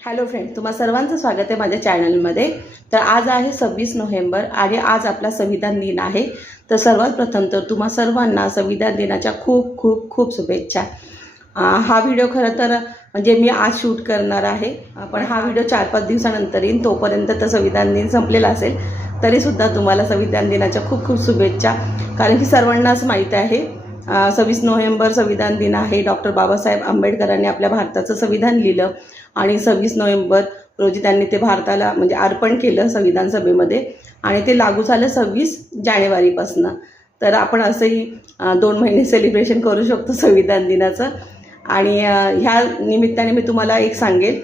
Hello friend तुम्हा सर्वांचं स्वागत आहे माझ्या चॅनलमध्ये तर आज आहे सव्वीस नोव्हेंबर आणि आज आपला संविधान दिन आहे. तर सर्वात प्रथम तर तुम्हा सर्वांना संविधान दिनाच्या खूप खूप खूप शुभेच्छा. हा व्हिडिओ खरं तर म्हणजे मी आज शूट करणार आहे. पण हा व्हिडिओ चार पाच दिवसानंतर येईन तोपर्यंत तर संविधान दिन संपलेला असेल. तरीसुद्धा तुम्हाला संविधान दिनाच्या खूप खूप शुभेच्छा. कारण की सर्वांनाच माहीत आहे सव्वीस नोव्हेंबर संविधान दिन आहे. डॉक्टर बाबासाहेब आंबेडकरांनी आपल्या भारताचं संविधान लिहिलं. आणि सव्वीस नोव्हेंबर रोजी त्यांनी ते भारताला म्हणजे अर्पण केलं संविधान सभेमध्ये. आणि ते लागू झालं सव्वीस जानेवारीपासनं. तर आपण असंही दोन महिने सेलिब्रेशन करू शकतो संविधान दिनाचं. आणि ह्या निमित्ताने मी तुम्हाला एक सांगेल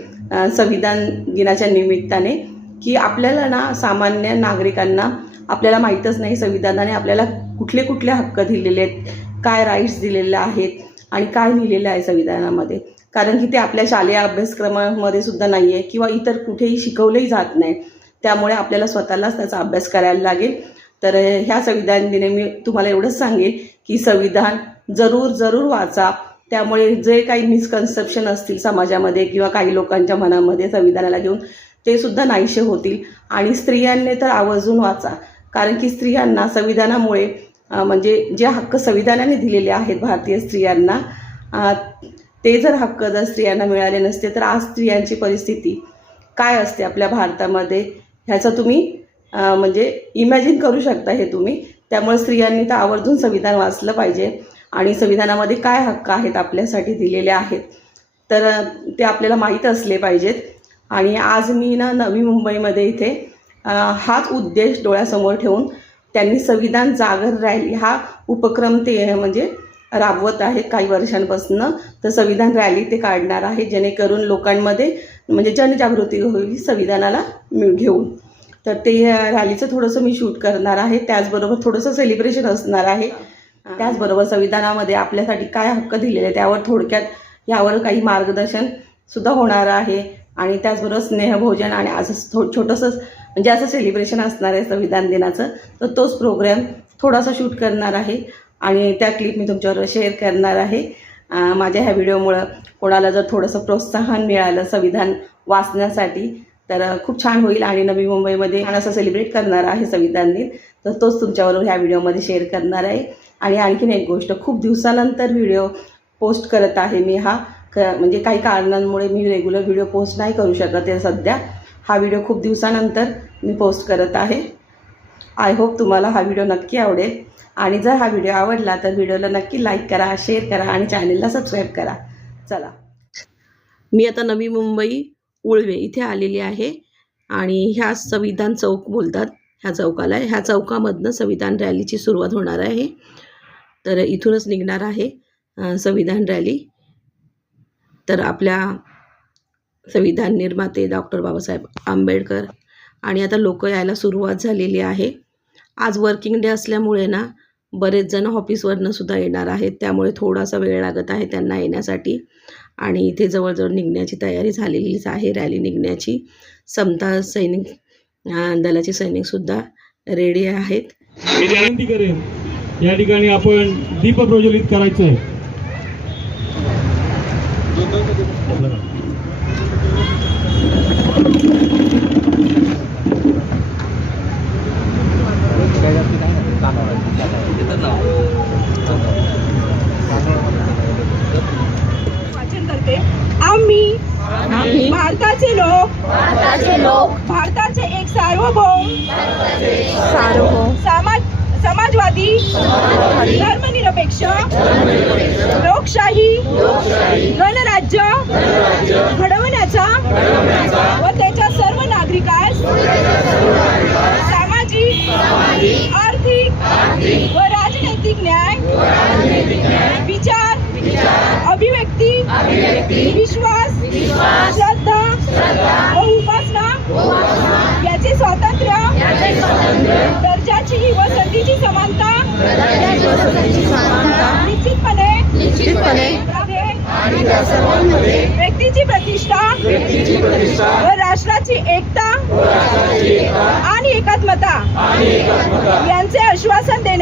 संविधान दिनाच्या निमित्ताने की आपल्याला ना सामान्य नागरिकांना आपल्याला माहीतच नाही संविधानाने आपल्याला कुठले कुठले हक्क दिलेले आहेत काय राईट्स दिलेले आहेत आणि काय लिहिलेलं आहे संविधानामध्ये. कारण की ते आपल्या शालेय अभ्यासक्रमामध्ये सुद्धा नाही आहे किंवा इतर कुठेही शिकवलंही जात नाही. त्यामुळे आपल्याला स्वतःलाच त्याचा अभ्यास करायला लागेल. तर ह्या संविधान दिने मी तुम्हाला एवढंच सांगेल की संविधान जरूर जरूर वाचा. त्यामुळे जे काही मिसकन्सेप्शन असतील समाजामध्ये किंवा काही लोकांच्या मनामध्ये संविधानाला घेऊन ते सुद्धा नाहीसे होतील. आणि स्त्रियांनी तर आवर्जून वाचा. कारण की स्त्रियांना संविधानामुळे म्हणजे जे हक्क संविधानाने दिलेले आहेत भारतीय स्त्रियांना ते जर हक्क जर स्त्रियांना मिळाले नसते तर आज स्त्रियांची परिस्थिती काय असते आपल्या भारतामध्ये? ह्याचं तुम्ही म्हणजे इमॅजिन करू शकता हे तुम्ही. त्यामुळे स्त्रियांनी तर आवर्जून संविधान वाचलं पाहिजे. आणि संविधानामध्ये काय हक्क आहेत आपल्यासाठी दिलेले आहेत? तर ते आपल्याला माहीत असले पाहिजेत. आणि आज मी ना नवी मुंबईमध्ये इथे हाच उद्देश डोळ्यासमोर ठेवून त्यांनी संविधान जागर रॅली हा उपक्रम ते म्हणजे राबवत आहेत काही वर्षांपासून तर संविधान रॅली ते काढणार आहे जेणेकरून लोकांमध्ये म्हणजे जनजागृती होईल संविधानाला घेऊन. तर ते रॅलीचं थोडंसं मी शूट करणार आहे त्याचबरोबर थोडंसं सेलिब्रेशन असणार आहे. त्याचबरोबर संविधानामध्ये आपल्यासाठी काय हक्क दिलेले त्यावर थोडक्यात यावर काही मार्गदर्शन सुद्धा होणार आहे. आणि त्याचबरोबर स्नेहभोजन आणि असं थो छोटंसं म्हणजे असं सेलिब्रेशन असणार आहे संविधान दिनाचं तर तोच प्रोग्रॅम थोडासा शूट करणार आहे. आणि त्या क्लिप मी तुमच्याबरोबर शेअर करणार आहे. माझ्या ह्या व्हिडिओमुळं कोणाला जर थोडंसं प्रोत्साहन मिळालं संविधान वाचण्यासाठी तर खूप छान होईल आणि नवी मुंबईमध्ये छान असं सेलिब्रेट करणार आहे संविधान दिन. तर तोच तुमच्याबरोबर ह्या व्हिडिओमध्ये शेअर करणार आहे. आणि आणखीन एक गोष्ट खूप दिवसानंतर व्हिडिओ पोस्ट करत आहे मी हा. क म्हणजे काही कारणांमुळे मी रेग्युलर व्हिडिओ पोस्ट नाही करू शकत आहे सध्या. हा व्हिडिओ खूप दिवसानंतर मी पोस्ट करत आहे. आय होप तुम्हाला हा व्हिडिओ नक्की आवडेल. आणि जर हा व्हिडिओ आवडला तर व्हिडिओला नक्की लाईक करा शेअर करा आणि चॅनलला सबस्क्राईब करा. चला. मी आता नवी मुंबई उळवे इथे आलेली आहे. आणि ह्या संविधान चौक बोलतात. ह्या चौकाला ह्या चौकामधनं संविधान रॅलीची सुरुवात होणार आहे. तर इथूनच निघणार आहे संविधान रॅली. तर आपल्या संविधान निर्माते डॉक्टर बाबासाहेब आंबेडकर. आणि आता लोक यायला सुरुवात झालेली आहे. आज वर्किंग डे असल्यामुळे ना बरेच जण ऑफिसवरनं सुद्धा येणार आहेत. त्यामुळे थोडासा वेळ लागत आहे त्यांना येण्यासाठी. आणि इथे जवळजवळ निघण्याची तयारी झालेलीच आहे रॅली निघण्याची. समता सैनिक दलाचे सैनिकसुद्धा रेडी आहेत. विनंती करेन या ठिकाणी आपण दीप प्रज्वलित करायचं आहे वाचन करते आम्ही. भारताचे लोक. भारताचे लोक. भारताचे एक सार्वभौम. सार्वभौम. समाज समाजवादी. धर्मनिरपेक्ष. लोकशाही. गणराज्य. घडवण्याचा. व त्याच्या सर्व नागरिकास सामाजिक आर्थिक व राजनैतिक न्याय. विचार. अभिव्यक्ती. विश्वास. श्रद्धा व उपासना याचे स्वातंत्र्य दर्जाची व संधीची समानता निश्चितपणे निश्चितपणे आणि त्या सर्वांमध्ये व्यक्तीची प्रतिष्ठा व राष्ट्राची एकता आणि एकात्मता. यांचे आश्वासन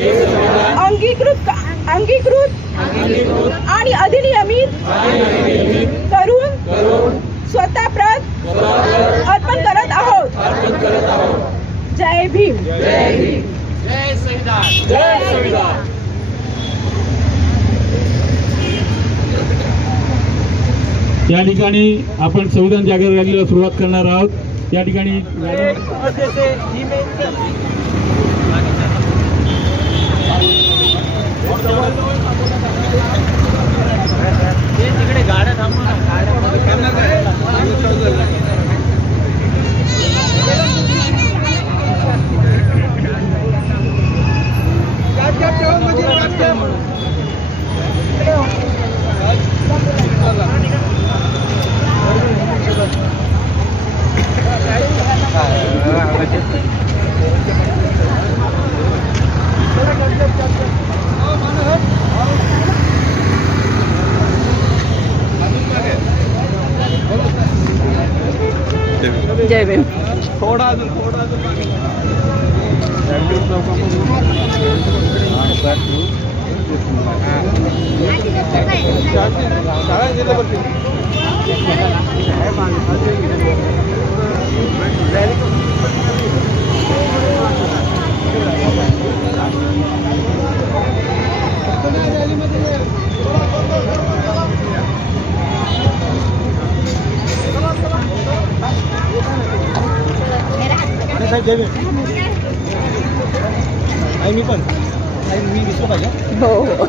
अंगीकृत अंगीकृत? आणि अधिनियमित? करून स्वतः प्रत अर्पण करत आहोत. जय भीम. या ठिकाणी आपण संविधान जागर रॅलीला सुरुवात करणार आहोत. या ठिकाणी तिकडे गाड्या थांबू ना Thank you. जय भीम थोडा अजून थोडा अजून Ini saya jamin. Pun. हो हो.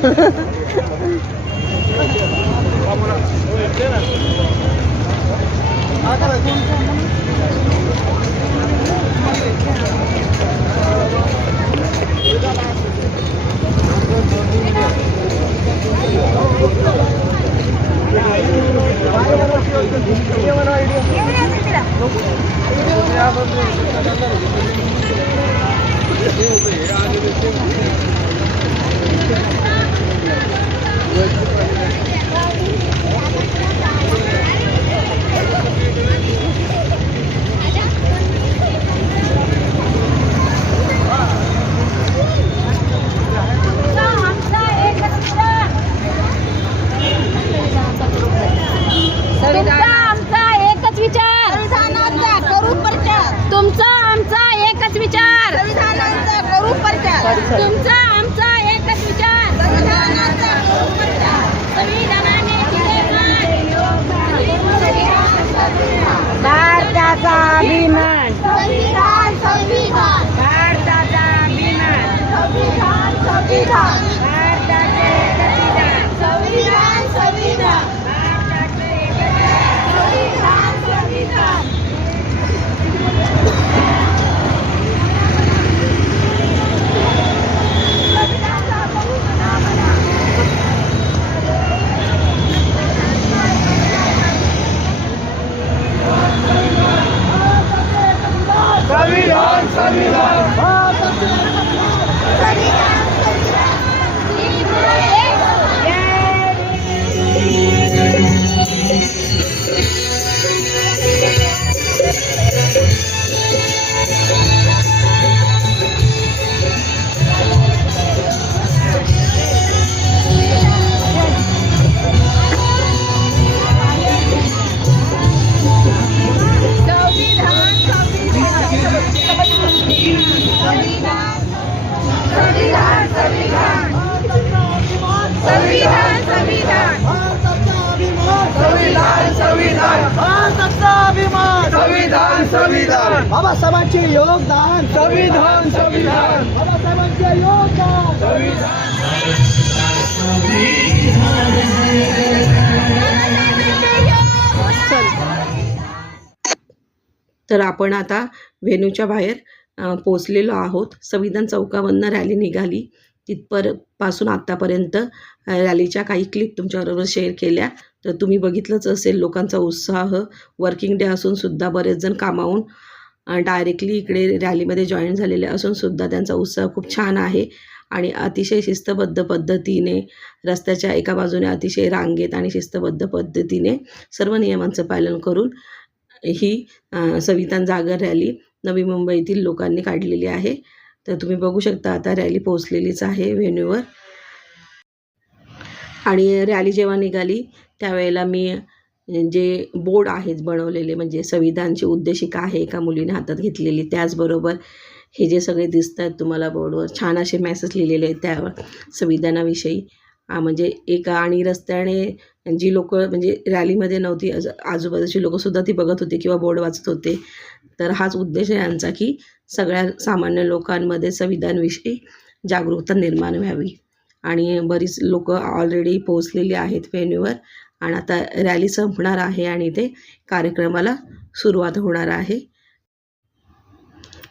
आपण आता व्हेन्यूच्या बाहेर पोचलेलो आहोत. संविधान चौकावरनं रॅली निघाली. तिथपरपासून आत्तापर्यंत रॅलीच्या काही क्लिप तुमच्याबरोबर शेअर केल्या. तर तुम्ही बघितलंच असेल लोकांचा उत्साह. वर्किंग डे असूनसुद्धा बरेच जण कामावून डायरेक्टली इकडे रॅलीमध्ये जॉईन झालेले असूनसुद्धा त्यांचा उत्साह खूप छान आहे. आणि अतिशय शिस्तबद्ध पद्धतीने रस्त्याच्या एका बाजूने अतिशय रांगेत आणि शिस्तबद्ध पद्धतीने सर्व नियमांचं पालन करून ही अ, संविधान जागर रॅली नवी मुंबईतील लोकांनी काढलेली आहे. तर तुम्ही बघू शकता आता रॅली पोहोचलेलीच आहे व्हेन्यूवर आणि रॅली जेव्हा निघाली त्यावेळेला मी जे बोर्ड आहेत बनवलेले म्हणजे संविधानची उद्देशिका आहे एका मुलीने हातात घेतलेली त्याचबरोबर हे जे सगळे दिसत आहेत तुम्हाला बोर्डवर छान असे मेसेज लिहिलेले आहेत त्यावर संविधानाविषयी म्हणजे एका आणि रस्त्याने जी लोक म्हणजे रॅलीमध्ये नव्हती आज आजूबाजूची लोकंसुद्धा ती बघत होती किंवा बोर्ड वाचत होते. तर हाच उद्देश आहे यांचा की सगळ्या सामान्य लोकांमध्ये संविधानविषयी जागरूकता निर्माण व्हावी. आणि बरीच लोक ऑलरेडी पोहोचलेली आहेत वेन्यूवर आणि आता रॅली संपणार आहे आणि ते कार्यक्रमाला सुरुवात होणार आहे.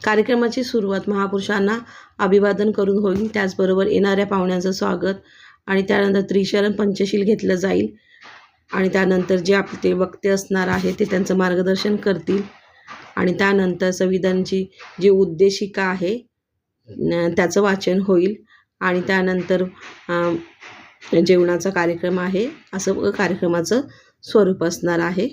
कार्यक्रमाची सुरुवात महापुरुषांना अभिवादन करून होईल. त्याचबरोबर येणाऱ्या पाहुण्यांचं स्वागत आणि त्यानंतर त्रिशरण पंचशील घेतलं जाईल. आणि त्यानंतर जे आपले ते वक्ते असणार आहे ते त्यांचं मार्गदर्शन करतील. आणि त्यानंतर संविधानची जी उद्देशिका आहे त्याचं वाचन होईल. आणि त्यानंतर जेवणाचा कार्यक्रम आहे असं कार्यक्रमाचं स्वरूप असणार आहे.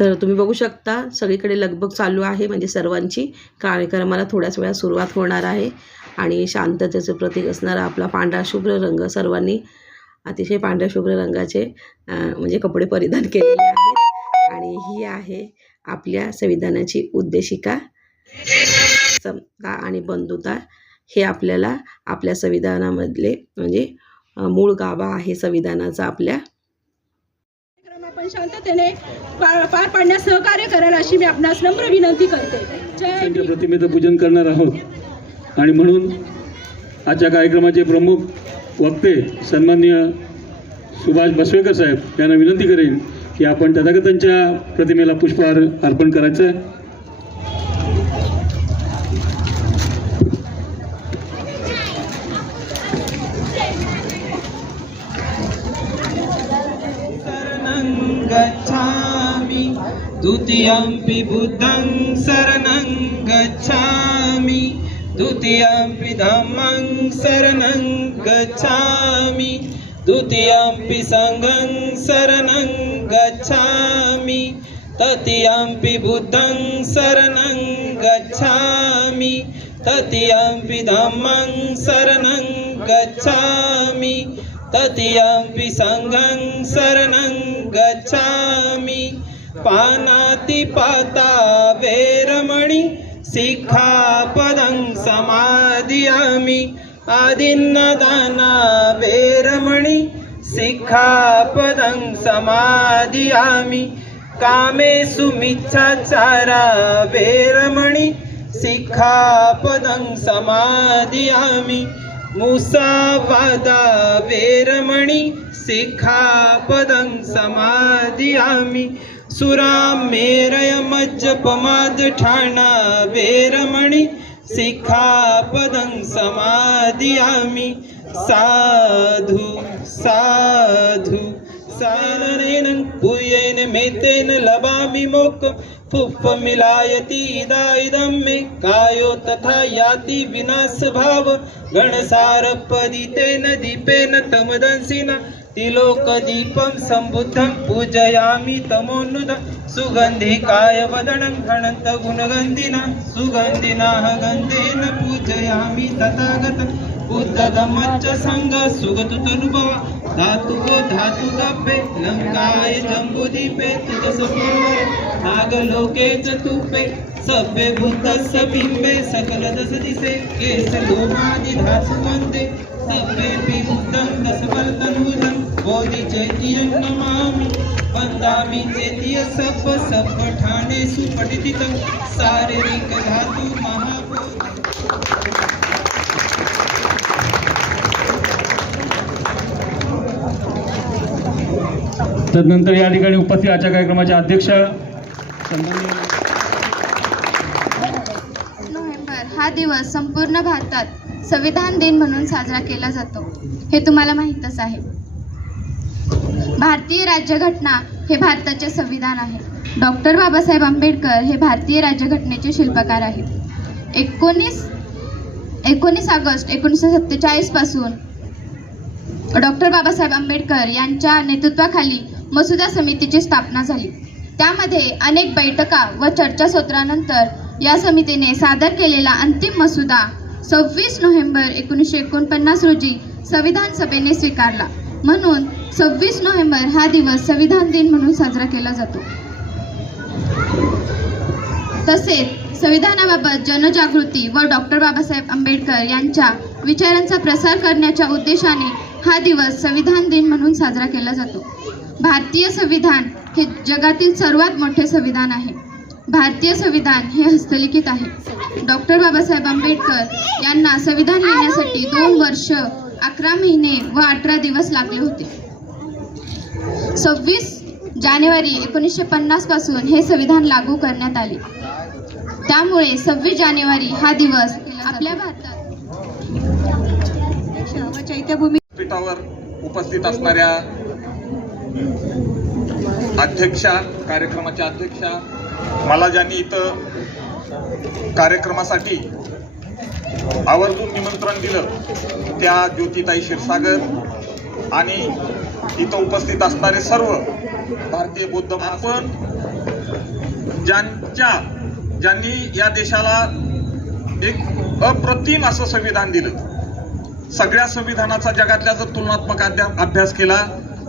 तर तुम्ही बघू शकता सगळीकडे लगबग चालू आहे म्हणजे सर्वांची कार्यक्रमाला थोड्याच वेळात सुरुवात होणार आहे. आणि शांततेचं प्रतीक असणारा आपला पांढरा शुभ्र रंग सर्वांनी अतिशय पांढऱ्या शुभ्र रंगाचे म्हणजे कपडे परिधान केलेले आहेत. आणि ही आहे आपल्या संविधानाची उद्देशिका समता आणि बंधुता. हे आपल्याला आपल्या संविधानामधले म्हणजे मूळ गाभा आहे संविधानाचा आपल्या आपण शांततेने पार पाडण्यास सहकार्य कराल अशी मी आपणास नम्र विनंती करते. जय प्रतिमेचं पूजन करणार आहोत. आणि म्हणून आजच्या कार्यक्रमाचे प्रमुख वक्ते सन्माननीय सुभाष बसवेकर साहेब यांना विनंती करेन की आपण तथागतांच्या प्रतिमेला पुष्पहार अर्पण करायचं आहे. द्वितीयम्पि बुद्धं शरणं गच्छामि। द्वितीयम्पि धम्मं शरणं गच्छामि। द्वितीयम्पि सङ्घं शरणं गच्छामि। तृतीयम्पि बुद्धं शरणं गच्छामि। तृतीयम्पि धम्मं शरणं गच्छामि। तृतीयम्पि सङ्घं शरणं गच्छामि पानातिपाता वेरमणि शिक्षापदं समादयामि। आदिन्नदाना वेरमणि शिक्षापदं समादयामि। कामेषु मिच्छाचारा वेरमणि शिक्षापदं समादयामि। मुसावादा वेरमणि शिक्षापदं समादयामि। सुरामेरयमज्जपमादठाणा वेरमणि शिक्षापदं समादयामि साधु साधु सारनेन पूयेन मेतेन लभामि मोक् पुप्प मिलायति इदा इदं मे कायो तथा याति विनाशभाव। गणसारपदितेन दीपेन तमदंसिना तिलोकदीपं सम्बुद्धं पूजयामि तमोन्नुद सुगन्धिकायवदनं वदनं घणन्त गुणगन्धिना सुगन्धिनाः गन्धेन पूजयामि तथागत बुद्धधम्मच्च सङ्ग सुगतु तनुभव। धातुको धातु दपे लङ्काय जम्बुदीपे तुतसपूर्वे नागलोके च तूपे सभ्ये बुद्धस्य बिम्बे दिसे दिशे केशलोमादि धातु वन्दे सभ्येऽपि बुद्धं दशबलतनूजं बोधिचैत्यं नमामि वन्दामि चेतीय सप्प सप्प ठाणेषु पठितं शारीरिक धातु महाबोधि। तदनंतर या ठिकाणी उपस्थित आजच्या कार्यक्रमाचे अध्यक्ष नोव्हेंबर हा दिवस संपूर्ण भारतात संविधान दिन म्हणून साजरा केला जातो. हे तुम्हाला माहीतच आहे. भारतीय राज्यघटना हे भारताचे संविधान आहे. डॉक्टर बाबासाहेब आंबेडकर हे भारतीय राज्यघटनेचे शिल्पकार आहेत. एकोणीस एकोणीस ऑगस्ट एकोणीसशे सत्तेचाळीसपासून डॉक्टर बाबासाहेब आंबेडकर यांच्या नेतृत्वाखाली मसुदा समितीची स्थापना झाली. त्यामध्ये अनेक बैठका व चर्चासत्रानंतर या समितीने सादर केलेला अंतिम मसुदा सव्वीस नोव्हेंबर एकोणीसशे एकोणपन्नास रोजी संविधान सभेने स्वीकारला. म्हणून सव्वीस नोव्हेंबर हा दिवस संविधान दिन म्हणून साजरा केला जातो. तसेच संविधानाबाबत जनजागृती व डॉक्टर बाबासाहेब आंबेडकर यांच्या विचारांचा प्रसार करण्याच्या उद्देशाने हा दिवस संविधान दिन म्हणून साजरा केला जातो. भारतीय संविधान हे जगातील सर्वात मोठे संविधान आहे. भारतीय संविधान हे हस्तलिखित आहे. डॉक्टर बाबासाहेब आंबेडकर यांना संविधान लिहिण्यासाठी दोन वर्ष अकरा महिने व अठरा दिवस लागले होते. सव्वीस जानेवारी एकोणीसशे पन्नासपासून हे संविधान लागू करण्यात आले. त्यामुळे सव्वीस जानेवारी हा दिवस आपल्या भारतात चैत्यभूमी पीठावर उपस्थित असणाऱ्या अध्यक्षा कार्यक्रमाच्या अध्यक्षा मला ज्यांनी इथं कार्यक्रमासाठी आवर्जून निमंत्रण दिलं. त्या ज्योतिताई क्षीरसागर आणि इथं उपस्थित असणारे सर्व भारतीय बौद्ध आपण ज्यांच्या ज्यांनी या देशाला एक अप्रतिम असं संविधान दिलं. सगळ्या संविधानाचा जगातल्या जर तुलनात्मक अभ्यास केला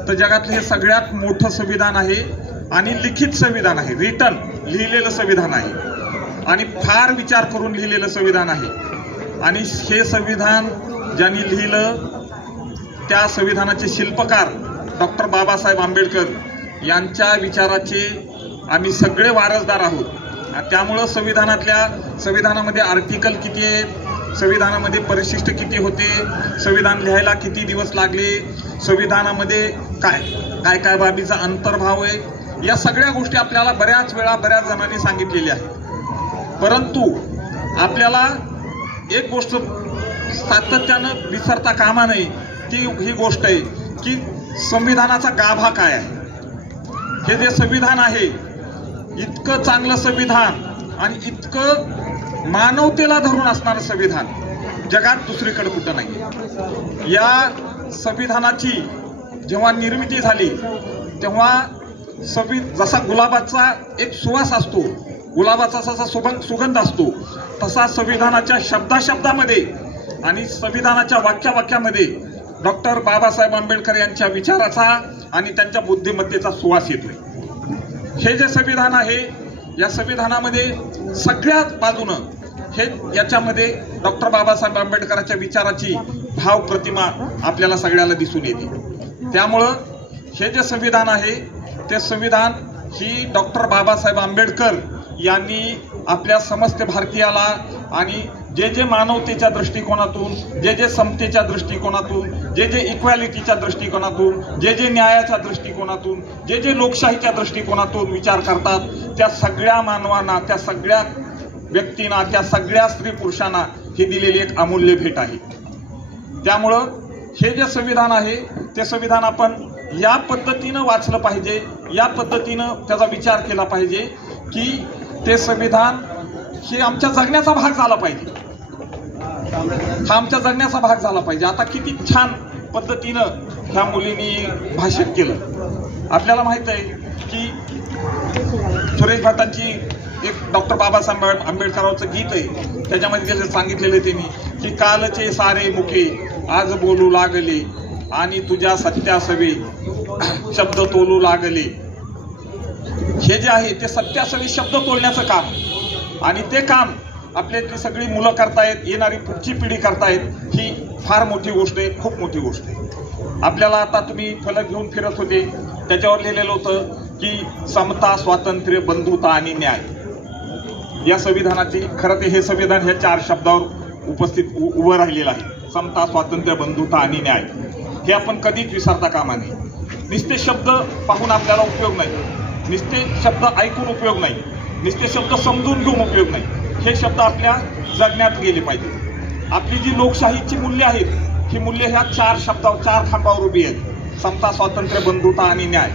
तर जगातलं हे सगळ्यात मोठं संविधान आहे आणि लिखित संविधान आहे. रिटर्न लिहिलेलं संविधान आहे. आणि फार विचार करून लिहिलेलं संविधान आहे. आणि हे संविधान ज्यांनी लिहिलं त्या संविधानाचे शिल्पकार डॉक्टर बाबासाहेब आंबेडकर यांच्या विचाराचे आम्ही सगळे वारसदार आहोत. त्यामुळं संविधानातल्या संविधानामध्ये आर्टिकल किती आहे संविधानामध्ये परिशिष्ट किती होते संविधान लिहायला किती दिवस लागले संविधानामध्ये काय काय काय बाबीचा अंतर्भाव आहे या सगळ्या गोष्टी आपल्याला बऱ्याच वेळा बऱ्याच जणांनी सांगितलेल्या आहेत. परंतु आपल्याला एक गोष्ट सातत्यानं विसरता कामा नये ती ही गोष्ट आहे की संविधानाचा गाभा काय आहे? हे जे संविधान आहे इतकं चांगलं संविधान आणि इतकं मानवतेला धरून असणारं संविधान जगात दुसरीकडे कुठं नाही या संविधानाची जेव्हा निर्मिती झाली तेव्हा सवि जसा गुलाबाचा एक सुवास असतो गुलाबाचा जसा सुगंध सुगंध असतो तसा संविधानाच्या शब्दाशब्दामध्ये आणि संविधानाच्या वाक्या वाक्यामध्ये डॉक्टर बाबासाहेब आंबेडकर यांच्या विचाराचा आणि त्यांच्या बुद्धिमत्तेचा सुवास येतोय. हे जे संविधान आहे या संविधानामध्ये सगळ्यात बाजूनं हे याच्यामध्ये डॉक्टर बाबासाहेब आंबेडकरांच्या विचाराची भाव प्रतिमा आपल्याला सगळ्याला दिसून येते. त्यामुळं हे जे संविधान आहे ते संविधान ही डॉक्टर बाबासाहेब आंबेडकर यांनी आपल्या समस्त भारतीयाला आणि जे जे मानवतेच्या दृष्टिकोनातून जे जे समतेच्या दृष्टिकोनातून जे जे इक्वॅलिटीच्या दृष्टिकोनातून जे जे न्यायाच्या दृष्टिकोनातून जे जे लोकशाहीच्या दृष्टिकोनातून विचार करतात त्या सगळ्या मानवांना त्या सगळ्या व्यक्तींना त्या सगळ्या स्त्री पुरुषांना ही दिलेली एक अमूल्य भेट आहे. त्यामुळं हे जे संविधान आहे ते संविधान आपण या पद्धतीनं वाचलं पाहिजे या पद्धतीनं त्याचा विचार केला पाहिजे की ते संविधान हे आमच्या जगण्याचा भाग झाला पाहिजे. हा आमच्या जगण्याचा भाग झाला पाहिजे. आता किती छान पद्धतीनं ह्या मुलींनी भाषण केलं. आपल्याला माहीत आहे की सुरेश भटांची एक डॉक्टर बाबासाहेब आंबेडकरांचं गीत आहे. त्याच्यामध्ये त्याचं सांगितलेलं आहे त्यांनी की कालचे सारे मुखे आज बोलू लागले आणि तुझ्या सत्यासवी शब्द तोलू लागले. हे जे आहे ते सत्यासवी शब्द तोलण्याचं काम. आणि ते काम आपल्यातली सगळी मुलं करतायत येणारी पुढची पिढी करतायत ही फार मोठी गोष्ट आहे खूप मोठी गोष्ट आहे. आपल्याला आता तुम्ही फलक घेऊन फिरत होते. त्याच्यावर लिहिलेलं होतं की समता स्वातंत्र्य बंधुता आणि न्याय. या संविधानाची खरं ते हे संविधान ह्या चार शब्दावर उपस्थित उ- उभं राहिलेलं आहे. समता स्वातंत्र्य बंधुता आणि न्याय. हे आपण कधीच विसरता कामा नये. नुसते शब्द पाहून आपल्याला उपयोग नाही. नुसते शब्द ऐकून उपयोग नाही. नुसते शब्द समजून घेऊन उपयोग नाही. हे शब्द आपल्या जगण्यात गेले पाहिजे. आपली जी लोकशाहीची मूल्य आहेत ही मूल्य ह्या चार शब्दावर चार खांबावर उभी आहेत. समता स्वातंत्र्य बंधुता आणि न्याय.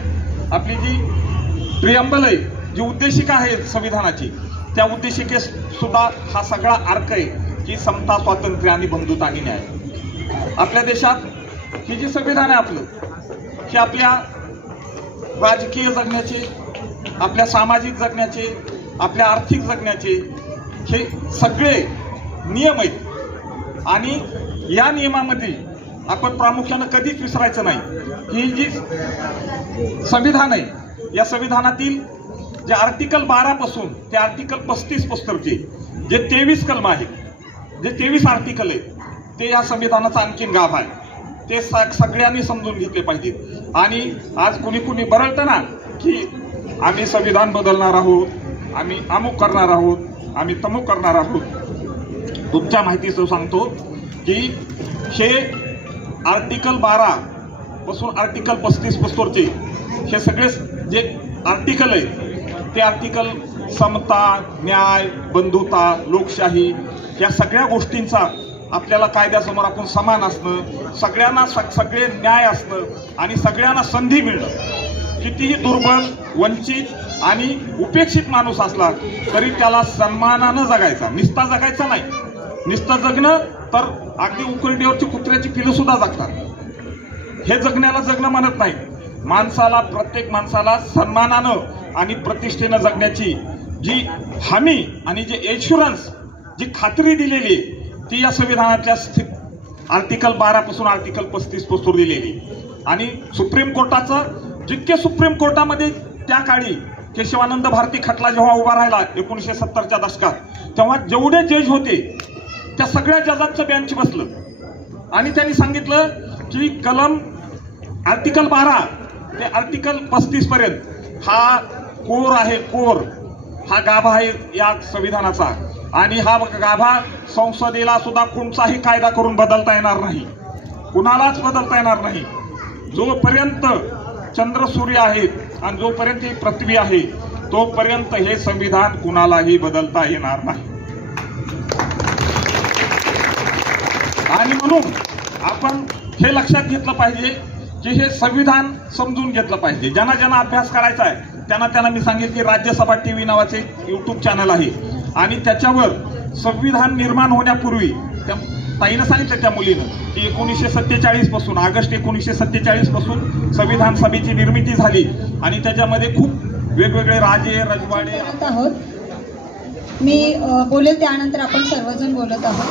आपली जी प्रियंबल आहे जी उद्देशिका आहे संविधानाची त्या उद्देशिके सुद्धा हा सगळा अर्क आहे की समता स्वातंत्र्य आणि बंधुता आणि न्याय. आपल्या देशात हे जे संविधान आहे आपलं हे आपल्या राजकीय जगण्याचे आपल्या सामाजिक जगण्याचे आपल्या आर्थिक जगण्याचे हे सगळे नियम आहेत. आणि या नियमामध्ये आपण प्रामुख्यानं कधीच विसरायचं नाही. ही जी संविधान आहे या संविधानातील जे आर्टिकल बारापासून ते आर्टिकल पस्तीस पस्तरचे जे तेवीस कलम आहेत जे तेवीस आर्टिकल आहेत ते या संविधानाचा आणखीन गाभ आहे. ते सगळ्यांनी समजून घेतले पाहिजेत आणि आज कुणी कुणी बरळतं ना की आम्ही संविधान बदलणार आहोत आम्ही अमुक करणार आहोत आम्ही तमुक करणार आहोत. तुमच्या माहितीचं सांगतो की हे आर्टिकल बारा पासून आर्टिकल पस्तीस पस्तोरचे हे सगळे जे आर्टिकल आहे ते आर्टिकल समता न्याय बंधुता लोकशाही या सगळ्या गोष्टींचा आपल्याला कायद्यासमोर आपण समान असणं सगळ्यांना सग सगळे न्याय असणं आणि सगळ्यांना संधी मिळणं. कितीही दुर्बल वंचित आणि उपेक्षित माणूस असला तरी त्याला सन्मानानं जगायचा. निस्ता जगायचा नाही. निस्ता जगणं तर अगदी उकरडीवरची कुत्र्याची पिलं सुद्धा जगतात. हे जगण्याला जगणं म्हणत नाही. माणसाला प्रत्येक माणसाला सन्मानानं आणि प्रतिष्ठेनं जगण्याची जी हमी आणि जे इन्शुरन्स जी खात्री दिलेली आहे ती या संविधानातल्या आर्टिकल बारापासून आर्टिकल पस्तीसपासून दिलेली. आणि सुप्रीम कोर्टाचं जितके सुप्रीम कोर्टामध्ये त्या काळी केशवानंद भारती खटला जेव्हा उभा राहिला एकोणीसशे सत्तरच्या दशकात तेव्हा जेवढे जज होते त्या सगळ्या जजांचं बेंच बसलं. आणि त्यांनी सांगितलं की कलम आर्टिकल बारा ते आर्टिकल पस्तीस पर्यंत हा कोर आहे कोर. हा गाभा आहे या संविधानाचा. आणि हा गाभा संसदेला सुद्धा कोणताही कायदा करून बदलता येणार नाही. कुणालाच बदलता येणार नाही. जोपर्यंत चंद्र सूर्य आहेत आणि जोपर्यंत ही पृथ्वी आहे तोपर्यंत हे संविधान कुणालाही बदलता येणार नाही. आणि म्हणून आपण हे लक्षात घेतलं पाहिजे की हे संविधान समजून घेतलं पाहिजे. ज्यांना ज्यांना अभ्यास करायचा आहे त्यांना त्यांना मी सांगितलं की राज्यसभा टी व्ही नावाचे यूट्यूब चॅनल आहे. आणि त्याच्यावर संविधान निर्माण होण्यापूर्वी त्या ताईनं सांगितलं त्या मुलीनं की एकोणीसशे सत्तेचाळीसपासून ऑगस्ट एकोणीसशे सत्तेचाळीसपासून संविधान सभेची निर्मिती झाली. आणि त्याच्यामध्ये खूप वेगवेगळे राजे रजवाडे आहोत. मी बोलेल त्यानंतर आपण सर्वजण बोलत आहोत.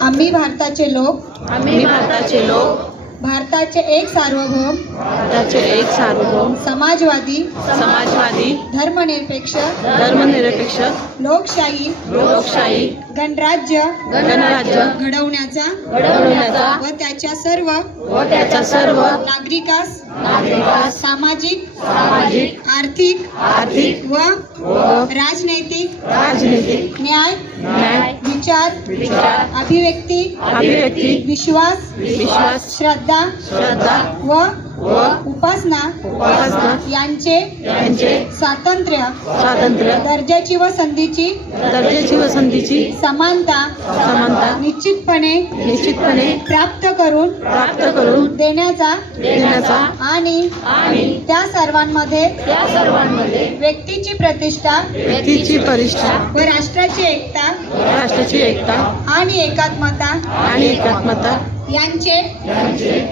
आम्ही भारताचे लोक. आम्ही भारताचे लोक. भारताचे एक सार्वभौम भारताचे एक सार्वभौम समाजवादी समाजवादी धर्मनिरपेक्ष धर्मनिरपेक्ष लोकशाही लोकशाही गणराज्य गणराज्य घडवण्याचा घडवण्याचा व त्याच्या सर्व व त्याच्या सर्व नागरिकास नागरिकास सामाजिक सामाजिक आर्थिक आर्थिक व व राजनैतिक राजनीतिक न्याय न्याय विचार विचार अभिव्यक्ती अभिव्यक्ती विश्वास विश्वास श्रद्धा श्रद्धा व व उपासना उपासना यांचे यांचे स्वातंत्र्य स्वातंत्र्य दर्जाची व संधीची दर्जाची व संधीची समानता समानता निश्चितपणे निश्चितपणे प्राप्त करून प्राप्त करून देण्याचा देण्याचा आणि आणि त्या सर्वांमध्ये त्या सर्वांमध्ये व्यक्तीची प्रतिष्ठा व्यक्तीची परिष्ठा व राष्ट्राची एकता राष्ट्राची एकता आणि एकात्मता आणि एकात्मता यांचे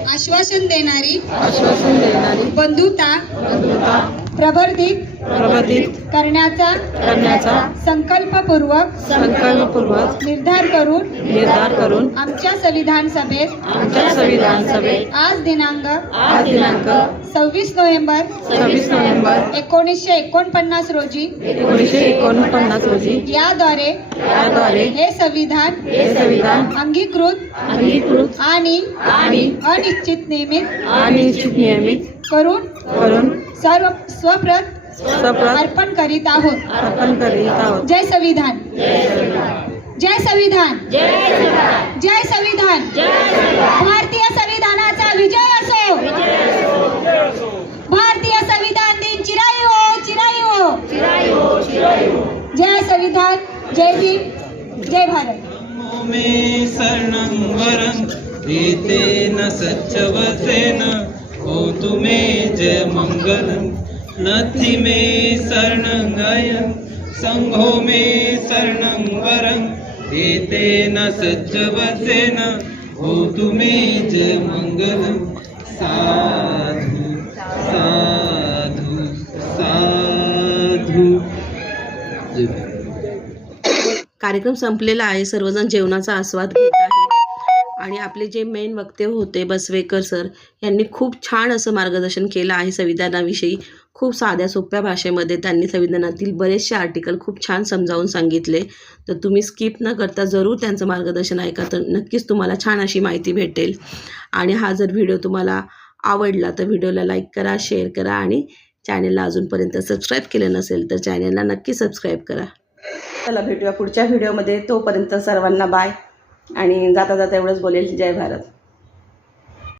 आश्वासन देणारी आश्वासन देणारी बंधुता बंधुता प्रवर्धित प्रवर्धित करण्याचा करण्याचा संकल्पपूर्वक संकल्पपूर्वक निर्धार करून निर्धार करून आमच्या संविधान सभेत आमच्या संविधान सभेत आज दिनांक आज दिनांक सव्वीस नोव्हेंबर सव्वीस नोव्हेंबर एकोणीसशे एकोणपन्नास रोजी एकोणीसशे एकोणपन्नास रोजी याद्वारे याद्वारे हे संविधान हे संविधान अंगीकृत अंगीकृत आणि आणि अनिश्चित नियमित अनिश्चित नियमित करून करून सर्व स्वप्रत अर्पण करीत आहोत. अर्पण करीत आहोत. जय संविधान. जय संविधान. जय संविधान. भारतीय संविधानाचा विजय असो. भारतीय संविधान दिन हो, हो. चिराई हो चिराई हो. जय संविधान. जय भीम. जय भारत. में शरणं वरं. सच्च वचेन हो ओ तुम्ही जय मंगल। नथी मे शरणंगाय संघो मे शरणं वरं। एतेन सज्ज वसेन हो तुम्ही जय मंगल। साधु साधु साधु। कार्यक्रम संपलेला आहे. सर्वजण जेवणाचा आस्वाद घेत आहेत. आणि आपले जे मेन वक्ते होते बसवेकर सर यांनी खूप छान असं मार्गदर्शन केलं आहे संविधानाविषयी. खूप साध्या सोप्या भाषेमध्ये त्यांनी संविधानातील बरेचसे आर्टिकल खूप छान समजावून सांगितले. तर तुम्ही स्किप न करता जरूर त्यांचं मार्गदर्शन ऐका. तर नक्कीच तुम्हाला छान अशी माहिती भेटेल. आणि हा जर व्हिडिओ तुम्हाला आवडला तर व्हिडिओला लाईक करा शेअर करा आणि चॅनेलला अजूनपर्यंत सबस्क्राईब केलं नसेल तर चॅनेलला नक्की सबस्क्राईब करा. चला भेटूया पुढच्या व्हिडिओमध्ये तोपर्यंत सर्वांना बाय आणि जाता जाता एवढंच बोलेल जय भारत.